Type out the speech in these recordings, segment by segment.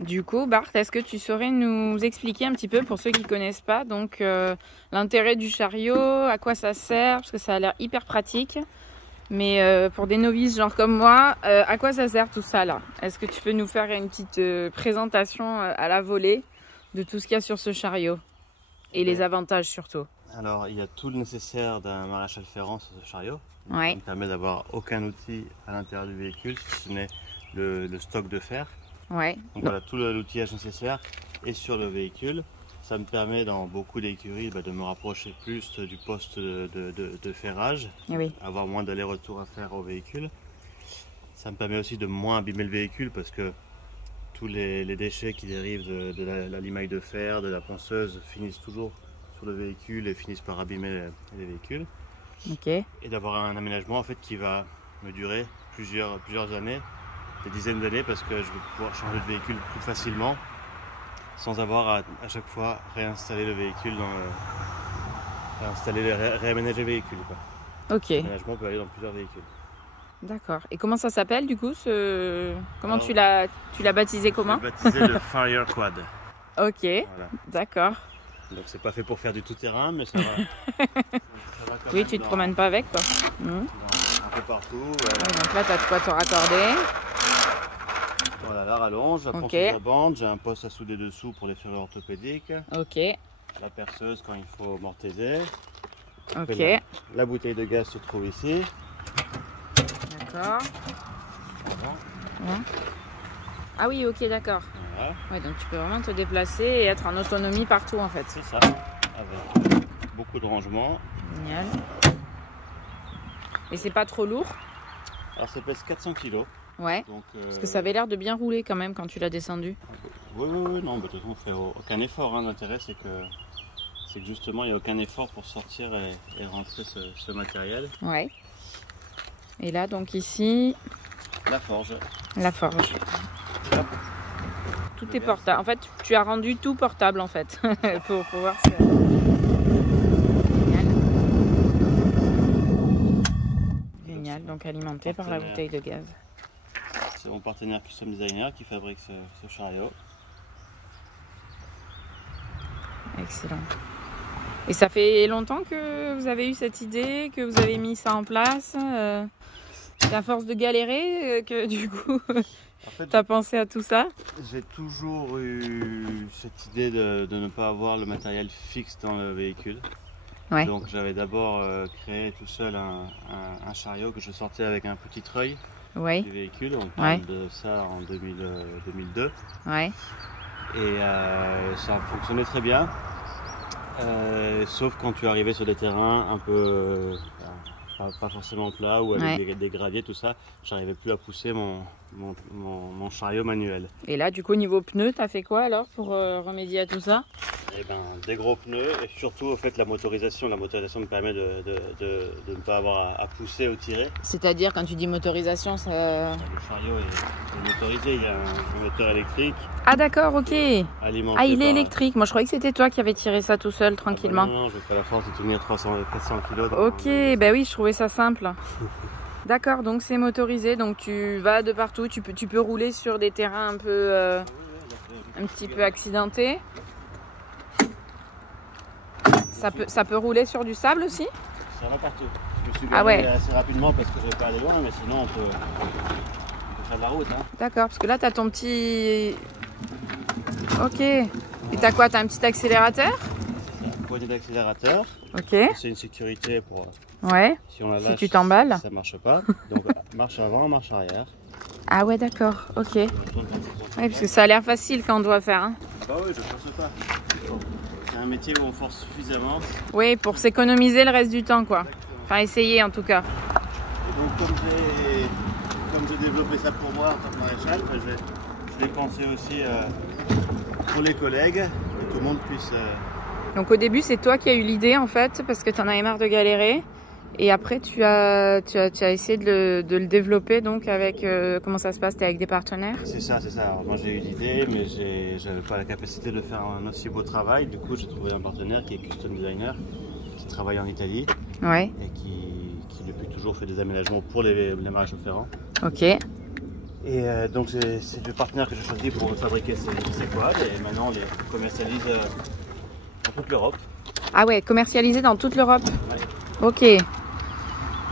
Du coup, Bart, est-ce que tu saurais nous expliquer un petit peu, pour ceux qui ne connaissent pas, donc l'intérêt du chariot, à quoi ça sert, parce que ça a l'air hyper pratique. Mais pour des novices genre comme moi, à quoi ça sert tout ça là? Est-ce que tu peux nous faire une petite présentation à la volée de tout ce qu'il y a sur ce chariot et les avantages surtout? Alors, il y a tout le nécessaire d'un maréchal ferrant sur ce chariot. Ouais. Ça me permet d'avoir aucun outil à l'intérieur du véhicule, si ce n'est le stock de fer. Ouais. Donc voilà, tout l'outillage nécessaire est sur le véhicule. Ça me permet dans beaucoup d'écuries de me rapprocher plus du poste de ferrage, Oui. avoir moins d'aller-retour à faire au véhicule. Ça me permet aussi de moins abîmer le véhicule parce que tous les déchets qui dérivent de la limaille de fer, de la ponceuse, finissent toujours sur le véhicule et finissent par abîmer les véhicules. Ok. Et d'avoir un aménagement en fait qui va me durer plusieurs années, des dizaines d'années, parce que je vais pouvoir changer de véhicule plus facilement sans avoir à chaque fois réinstaller le véhicule réaménager le véhicule, quoi. Ok. L'aménagement peut aller dans plusieurs véhicules. D'accord. Et comment ça s'appelle du coup Comment Alors, tu l'as baptisé comment? Je l'ai baptisé le Fire Quad. Ok. Voilà. D'accord. Donc c'est pas fait pour faire du tout-terrain, mais ça va. Ça va quand Oui, même tu te promènes pas avec quoi. un peu partout. Voilà. Ouais, donc là, tu as de quoi te raccorder. Voilà, la rallonge, la ponceuse à bande, j'ai un poste à souder dessous pour les ferrures orthopédiques. Ok. La perceuse quand il faut mortaiser. Ok. La bouteille de gaz se trouve ici. D'accord. Voilà. Ouais. Ah oui, ok, d'accord. Voilà. Ouais, donc tu peux vraiment te déplacer et être en autonomie partout en fait. C'est ça, avec beaucoup de rangements. Génial. Et c'est pas trop lourd? Alors ça pèse 400 kg. Ouais. Donc, parce que ça avait l'air de bien rouler quand même quand tu l'as descendu. Oui, non, de toute façon on fait aucun effort. Hein. L'intérêt c'est que justement il n'y a aucun effort pour sortir et rentrer ce matériel. Ouais. Et là donc ici, la forge. La forge. Tout est portable. En fait, tu as rendu tout portable en fait. pour voir si... Génial. Génial, donc alimenté par la bouteille de gaz. C'est mon partenaire Custom Designer qui fabrique ce chariot. Excellent. Et ça fait longtemps que vous avez eu cette idée, que vous avez mis ça en place? C'est à force de galérer que du coup, en fait, tu as pensé à tout ça? J'ai toujours eu cette idée de ne pas avoir le matériel fixe dans le véhicule. Ouais. Donc j'avais d'abord créé tout seul un chariot que je sortais avec un petit treuil du véhicule. On parle de ça en 2002. Ouais. Et ça fonctionnait très bien. Sauf quand tu arrivais sur des terrains un peu pas forcément plats ou avec des graviers, tout ça, j'arrivais plus à pousser mon chariot manuel. Et là, du coup, niveau pneus, tu as fait quoi alors pour remédier à tout ça? Eh ben, des gros pneus et surtout au fait la motorisation. La motorisation me permet de ne pas avoir à pousser ou tirer. C'est-à-dire quand tu dis motorisation, ça... Le chariot est motorisé, il y a un moteur électrique. Ah d'accord, ok. Alimenté il est électrique. Moi je croyais que c'était toi qui avais tiré ça tout seul tranquillement. Non, je n'ai pas la force de tenir 400 kg. Ok, bah oui, je trouvais ça simple. D'accord, donc c'est motorisé, donc tu vas de partout, tu peux rouler sur des terrains un peu un petit peu accidentés. Ça peut rouler sur du sable aussi? Ça va partout. Je me suis garé assez rapidement parce que je n'avais pas aller loin, mais sinon on peut faire de la route. Hein. D'accord, parce que là tu as ton petit... Ok. Et t'as quoi? T'as un petit accélérateur? C'est ça, une poignée d'accélérateur. Ok. C'est une sécurité pour... Si on la lâche, tu t'emballes. Ça marche pas. Donc marche avant, marche arrière. Ah ouais, d'accord, ok. Oui, parce que ça a l'air facile quand on doit faire. Hein. Bah oui, je force pas. C'est un métier où on force suffisamment. Oui, pour s'économiser le reste du temps, quoi. Exactement. Enfin, essayer en tout cas. Et donc comme j'ai développé ça pour moi en tant que maréchal, je l'ai pensé aussi pour les collègues, que tout le monde puisse... Donc au début, c'est toi qui as eu l'idée en fait, parce que tu en avais marre de galérer. Et après, tu as essayé de le développer donc avec... comment ça se passe? T'es avec des partenaires? C'est ça. Alors moi j'ai eu l'idée, mais j'avais pas la capacité de faire un aussi beau travail. Du coup, j'ai trouvé un partenaire qui est Custom Designer, qui travaille en Italie. Et qui depuis toujours fait des aménagements pour les maréchaux ferrants. Ok. Et Et donc c'est le partenaire que j'ai choisi pour fabriquer ces quads et maintenant on les commercialise dans toute l'Europe. Ah ouais, commercialisé dans toute l'Europe. Ouais. Ok.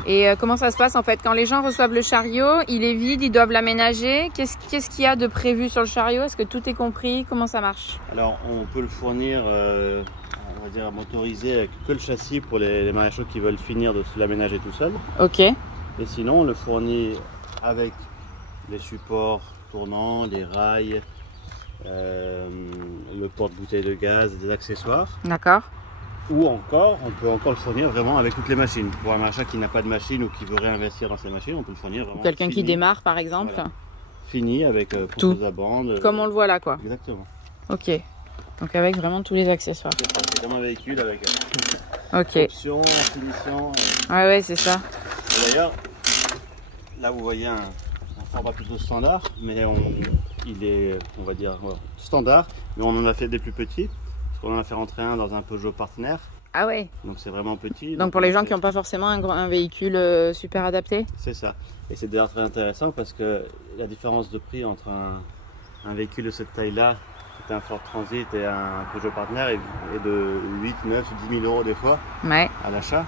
Et comment ça se passe en fait? Quand les gens reçoivent le chariot, il est vide, ils doivent l'aménager. Qu'est-ce qu'il y a de prévu sur le chariot? Est-ce que tout est compris? Comment ça marche? Alors on peut le fournir, on va dire motorisé avec que le châssis pour les maréchaux qui veulent finir de se l'aménager tout seul. Ok. Et sinon on le fournit avec les supports tournants, les rails, le porte-bouteille de gaz, des accessoires. D'accord. Ou encore, on peut encore le fournir vraiment avec toutes les machines. Pour un machin qui n'a pas de machine ou qui veut réinvestir dans ses machines, on peut le fournir vraiment. Quelqu'un qui démarre par exemple. Voilà. Fini avec tout. ponceuse à bande. Comme on le voit là quoi. Exactement. Ok. Donc avec vraiment tous les accessoires. C'est comme un véhicule avec ok. option, finition. Ouais, c'est ça. D'ailleurs, là vous voyez un format plutôt standard, mais il est, on va dire, standard, mais on en a fait des plus petits. Parce qu'on en a fait rentrer un dans un Peugeot partenaire. Ah ouais. Donc c'est vraiment petit. Donc pour les gens qui n'ont pas forcément un véhicule super adapté. C'est ça. Et c'est d'ailleurs très intéressant parce que la différence de prix entre un véhicule de cette taille-là, qui est un Ford Transit et un Peugeot partenaire, est de 8, 9 ou 10 000 euros des fois à l'achat.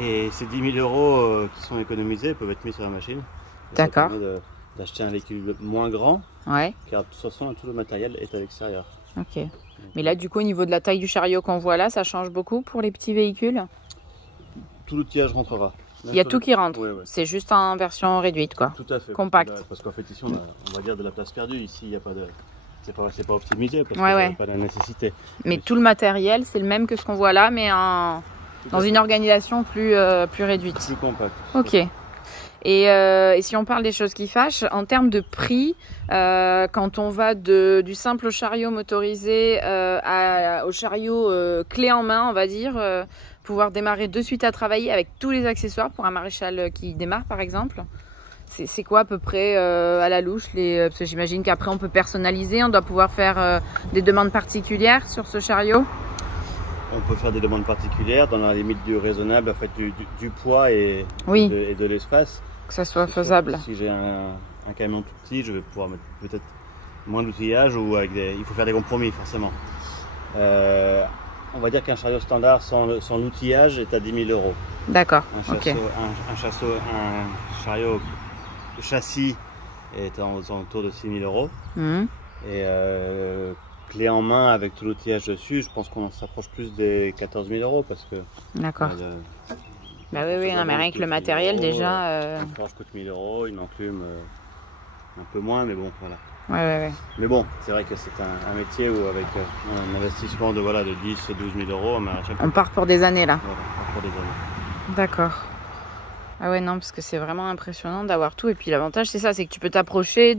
Et ces 10 000 euros qui sont économisés peuvent être mis sur la machine. D'accord. D'acheter un véhicule moins grand, ouais. Car de toute façon tout le matériel est à l'extérieur. Ok. Mais là, du coup, au niveau de la taille du chariot qu'on voit là, ça change beaucoup pour les petits véhicules? Tout l'outillage rentrera. Il y a tout qui rentre. Ouais, ouais. C'est juste en version réduite, quoi. Tout à fait. Compact. Parce qu'en fait, ici, on va dire de la place perdue. Ici, il n'y a pas de... C'est pas optimisé parce ouais, qu'il n'y ouais. a pas la nécessité. Mais tout le matériel, c'est le même que ce qu'on voit là, mais dans une organisation plus réduite. Plus compact. Ok. Et si on parle des choses qui fâchent, en termes de prix, quand on va du simple chariot motorisé au chariot clé en main, on va dire, pouvoir démarrer de suite à travailler avec tous les accessoires pour un maréchal qui démarre par exemple, c'est quoi à peu près à la louche parce que j'imagine qu'après on peut personnaliser, on doit pouvoir faire des demandes particulières sur ce chariot. On peut faire des demandes particulières dans la limite du raisonnable, en fait, du poids et de l'espace. Que ça soit faisable. Si j'ai un camion tout petit, je vais pouvoir mettre peut-être moins d'outillage ou il faut faire des compromis forcément. On va dire qu'un chariot standard sans l'outillage est à 10 000 euros. D'accord. Un chariot châssis est aux alentours de 6 000 euros. Mmh. Et clé en main avec tout l'outillage dessus, je pense qu'on s'approche plus des 14 000 euros parce que. D'accord. Bah oui, non, mais rien que le matériel euros, déjà. Une forge coûte 1 000 euros, une enclume un peu moins, mais bon, voilà. Ouais. Mais bon, c'est vrai que c'est un métier où avec un investissement de 10 12 000 euros, on part pour des années là. Voilà, on part pour des années. D'accord. Ah ouais, non, parce que c'est vraiment impressionnant d'avoir tout. Et puis l'avantage, c'est ça, c'est que tu peux t'approcher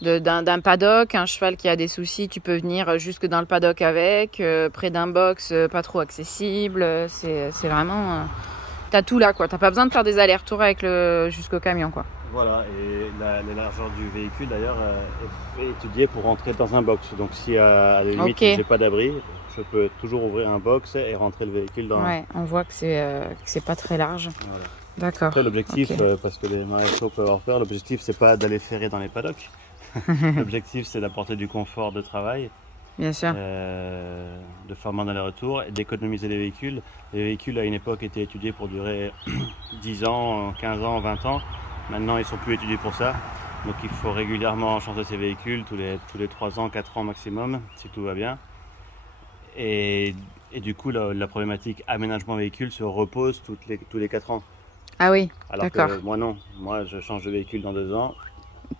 d'un paddock, un cheval qui a des soucis, tu peux venir jusque dans le paddock avec, près d'un box pas trop accessible. C'est vraiment... T'as tout là, quoi. T'as pas besoin de faire des allers-retours jusqu'au camion, quoi. Voilà, et la largeur du véhicule, d'ailleurs, est étudiée pour rentrer dans un box. Donc si à la limite, j'ai pas d'abri, je peux toujours ouvrir un box et rentrer le véhicule dans... Ouais, on voit que c'est pas très large. Voilà. D'accord. Après, l'objectif, parce que les maréchaux peuvent avoir peur, l'objectif, c'est pas d'aller ferrer dans les paddocks. L'objectif, c'est d'apporter du confort de travail. Bien sûr. De faire moins d'aller-retour et d'économiser les véhicules. Les véhicules, à une époque, étaient étudiés pour durer 10 ans, 15 ans, 20 ans. Maintenant, ils ne sont plus étudiés pour ça. Donc, il faut régulièrement changer ces véhicules, tous les 3 ans, 4 ans maximum, si tout va bien. Et du coup, la problématique aménagement véhicule se repose tous les 4 ans. Ah oui, d'accord. Moi non, moi je change de véhicule dans 2 ans.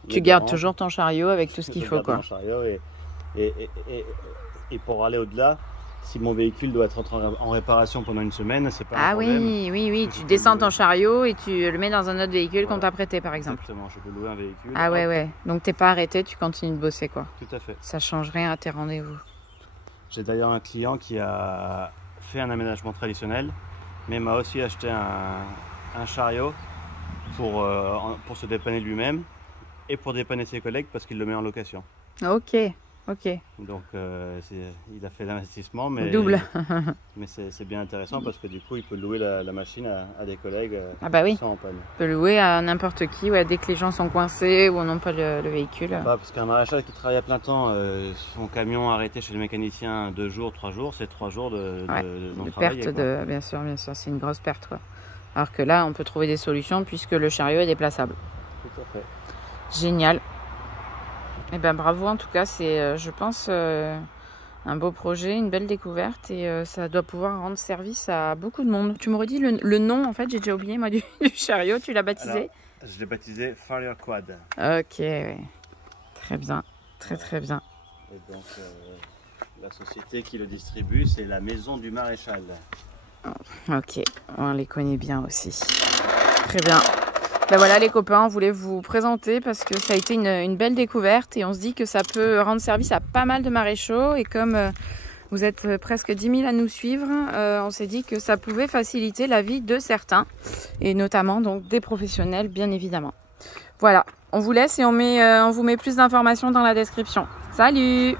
Tu gardes toujours ton chariot avec tout ce qu'il faut, quoi. Mon chariot et pour aller au-delà, si mon véhicule doit être en réparation pendant une semaine, c'est pas un problème. Oui, tu descends ton chariot et tu le mets dans un autre véhicule qu'on t'a prêté, par exemple. Exactement, je peux louer un véhicule. Ah ouais, donc t'es pas arrêté, tu continues de bosser, quoi. Tout à fait. Ça change rien à tes rendez-vous. J'ai d'ailleurs un client qui a fait un aménagement traditionnel, mais m'a aussi acheté un chariot pour se dépanner lui-même et pour dépanner ses collègues parce qu'il le met en location. Ok. Ok. Donc il a fait l'investissement, mais Double. mais c'est bien intéressant parce que du coup il peut louer la machine à des collègues Ah bah oui. sans en panne. On peut louer à n'importe qui, ouais, dès que les gens sont coincés ou n'ont pas le véhicule. Bah, parce qu'un maréchal qui travaille à plein temps, son camion arrêté chez le mécanicien 2 jours, 3 jours, c'est 3 jours de perte de, bien sûr, c'est une grosse perte, quoi. Alors que là, on peut trouver des solutions puisque le chariot est déplaçable. Tout à fait. Génial. Et ben bravo, en tout cas, c'est, je pense, un beau projet, une belle découverte et ça doit pouvoir rendre service à beaucoup de monde. Tu me redis le nom, en fait, j'ai déjà oublié, moi, du chariot, tu l'as baptisé? Alors, je l'ai baptisé Farrier Quad. Ok, ouais. Très bien, très bien. Et donc, la société qui le distribue, c'est la Maison du Maréchal. Ok, on les connaît bien aussi. Très bien. Ben voilà les copains, on voulait vous présenter parce que ça a été une belle découverte et on se dit que ça peut rendre service à pas mal de maréchaux et comme vous êtes presque 10 000 à nous suivre, on s'est dit que ça pouvait faciliter la vie de certains et notamment donc des professionnels bien évidemment. Voilà, on vous laisse et on vous met plus d'informations dans la description. Salut!